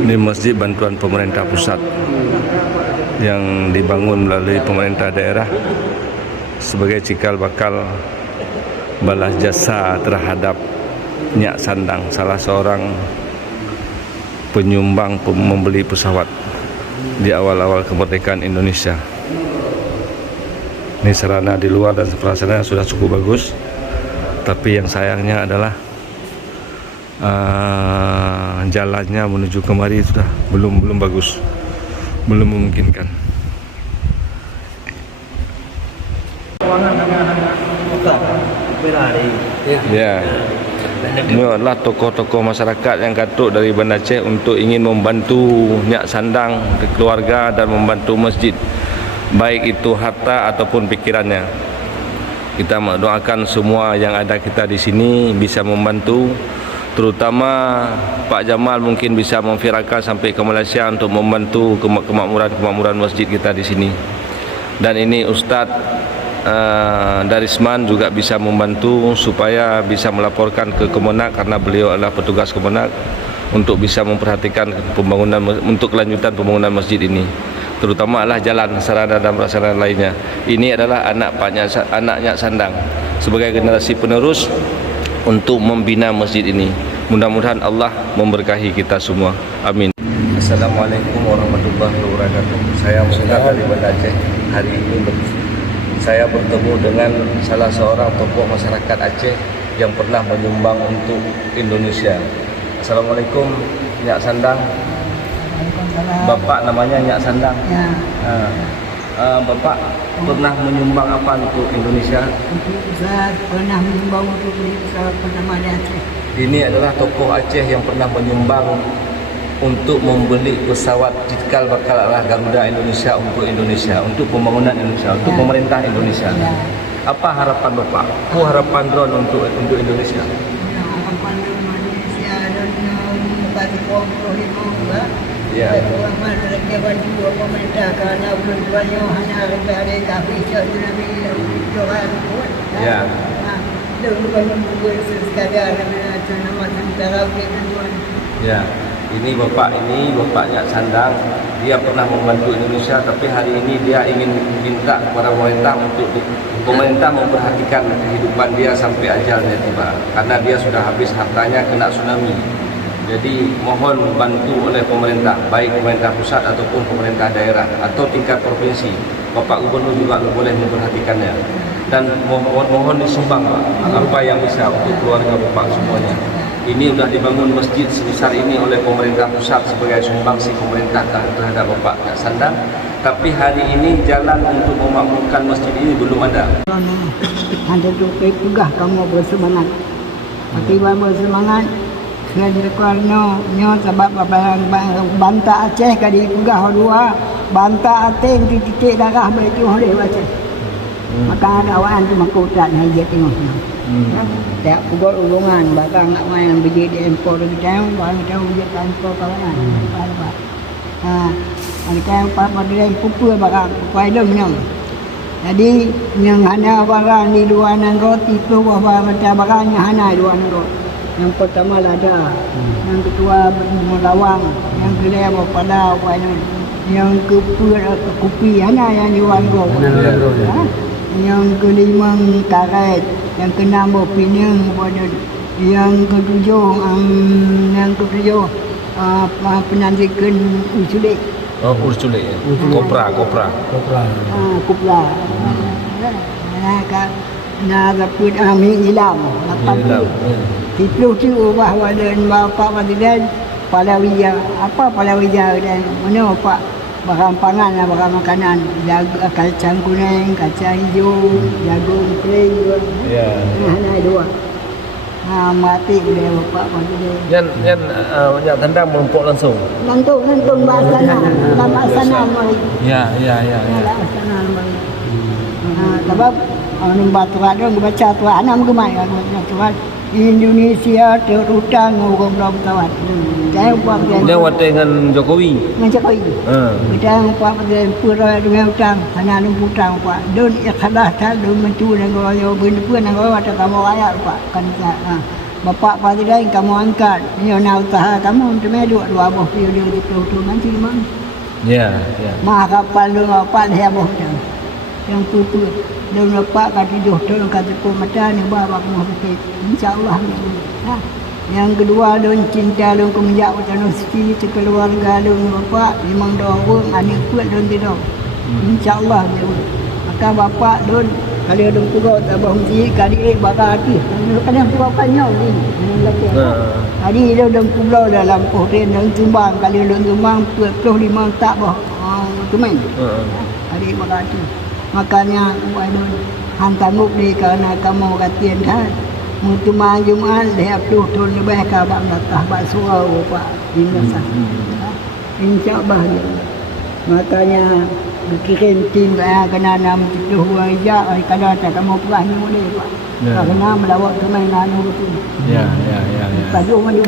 Ini masjid bantuan pemerintah pusat yang dibangun melalui pemerintah daerah sebagai cikal bakal balas jasa terhadap Nyak Sandang, salah seorang penyumbang membeli pesawat di awal-awal kemerdekaan Indonesia. Ini sarana di luar dan prasarana sudah cukup bagus, tapi yang sayangnya adalah jalannya menuju kemari sudah belum bagus, belum memungkinkan. Ya, ini adalah tokoh-tokoh masyarakat yang katuk dari Banda Aceh untuk ingin membantu Nyak Sandang, keluarga, dan membantu masjid, baik itu harta ataupun pikirannya. Kita mendoakan semua yang ada kita di sini bisa membantu, terutama Pak Jamal mungkin bisa memviralkan sampai ke Malaysia untuk membantu kemakmuran masjid kita di sini. Dan ini Ustadz Darisman juga bisa membantu supaya bisa melaporkan ke Kemenak, karena beliau adalah petugas Kemenak, untuk bisa memperhatikan pembangunan untuk kelanjutan pembangunan masjid ini, terutama adalah jalan, sarana dan prasarana lainnya. Ini adalah anak Nyak Sandang sebagai generasi penerus untuk membina masjid ini. Mudah-mudahan Allah memberkahi kita semua. Amin. Assalamualaikum warahmatullahi wabarakatuh. Saya Mustafa dari Banda Aceh. Hari ini saya bertemu dengan salah seorang tokoh masyarakat Aceh yang pernah menyumbang untuk Indonesia. Assalamualaikum Nyak Sandang. Bapak namanya Nyak Sandang. Ya. Bapak pernah menyumbang apa untuk Indonesia? Saya pernah menyumbang untuk pesawat pertama di Aceh. Ini adalah tokoh Aceh yang pernah menyumbang untuk membeli pesawat cikal bakal arah Garuda Indonesia untuk Indonesia, untuk pembangunan Indonesia, untuk pemerintah Indonesia. Apa harapan Bapak? Harapan drone untuk Indonesia? Harapan Indonesia dan bagi kaum Rohingya juga. Ya. Mereka bantu pemerintah karena bantuannya hanya dari kafir Nabi Tuhan. Ya. Dulu kan membuat sekadar nama tentara Tuhan. Ya. Ini Bapak Nyak Sandang, dia pernah membantu Indonesia, tapi hari ini dia ingin minta kepada pemerintah untuk pemerintah memperhatikan kehidupan dia sampai ajalnya tiba, karena dia sudah habis hartanya kena tsunami. Jadi mohon bantu oleh pemerintah, baik pemerintah pusat ataupun pemerintah daerah atau tingkat provinsi. Bapak Gubernur juga boleh memperhatikannya. Dan mohon disumbang Pak, apa yang bisa untuk keluarga Bapak semuanya. Ini sudah dibangun masjid sebesar ini oleh pemerintah pusat sebagai sumbangsi pemerintah terhadap Bapak Nyak Sandang. Tapi hari ini jalan untuk memakmurkan masjid ini belum ada. Ada tu pegah kamu bersemangat. Tapi bersemangat saya direkarno nyo sebab banta Aceh kadi pegah dua, banta Aceh titik darah baju oleh Aceh. Maka ada awan tu makutat hajat tengok. Tak buat ulungan bakang nak main biji di empor kita, baru kita ujian empor kawanan. Mereka apa dia pupul bakang, pupul dong. Jadi yang hana barang di dua nanggot itu bahwa macam barangnya hana dua nanggot. Yang pertama ada, yang kedua melawang, yang kedua pada apa yang kopi hana yang jual go. Yang kelima karet, yang keenam opinion, yang ketujuh penantikan ursulik. Oh, ursulik ya. Kopra. Kopra. Nah, dapat hilang. Tiplu tu bahawa dan bapa padidan palawija. Apa palawija dan mana Pak? Barang pangan lah, barang makanan, kacang kuning, kacang hijau, jagung kering juga. Ya. Hanya dua. Mati boleh Bapak mati dia. Yang Nyak Sandang menumpuk langsung. Langsung bahasa sana mari. Ya. Bahasa sana mari. Sebab orang batu ada baca tu anak gemai baca Indonesia terutang orang belum tawat. Saya buat dia waktu dengan Jokowi. Dengan Jokowi. Kita buat pura dengan hutang, hanya nunggu hutang Pak. Dan ikhlas tak dan mencu dengan orang benar dengan orang ada kamu rakyat Pak. Kan bapak pada lain kamu angkat. Ini nak usaha kamu untuk meduk dua abah dia di tu nanti mana. Ya, ya. Mah kapal lu apa dah abah dah. Yang tu dia lepak kat tujuh tu kat tu mata ni bawa mau pergi. Insya-Allah. Ha. Yang kedua don cinta don kemenjak utang sikit tu keluarga don bapak memang dah orang anak kuat don tidak. Insya-Allah dia. Maka bapak don kalau don pura tak berhenti kali bakal hati. Kadang pura panjang ni. Hari dia don pulau dalam pohon dan tumbang kalau don tumbang 25 tak bah. Tumen. Hari bakal hati. Makanya buat don hantar muk ni kerana kamu katian kan. Mutuma Jumaat lihat tu turun lebih ke abang datah bak surau pak dinasa. Insya-Allah. Makanya kirim tim kena nam tu orang ija kalau tak kamu perah ni boleh pak. Kerana melawat ke main anu tu. Ya, ya, ya, ya. Tadi orang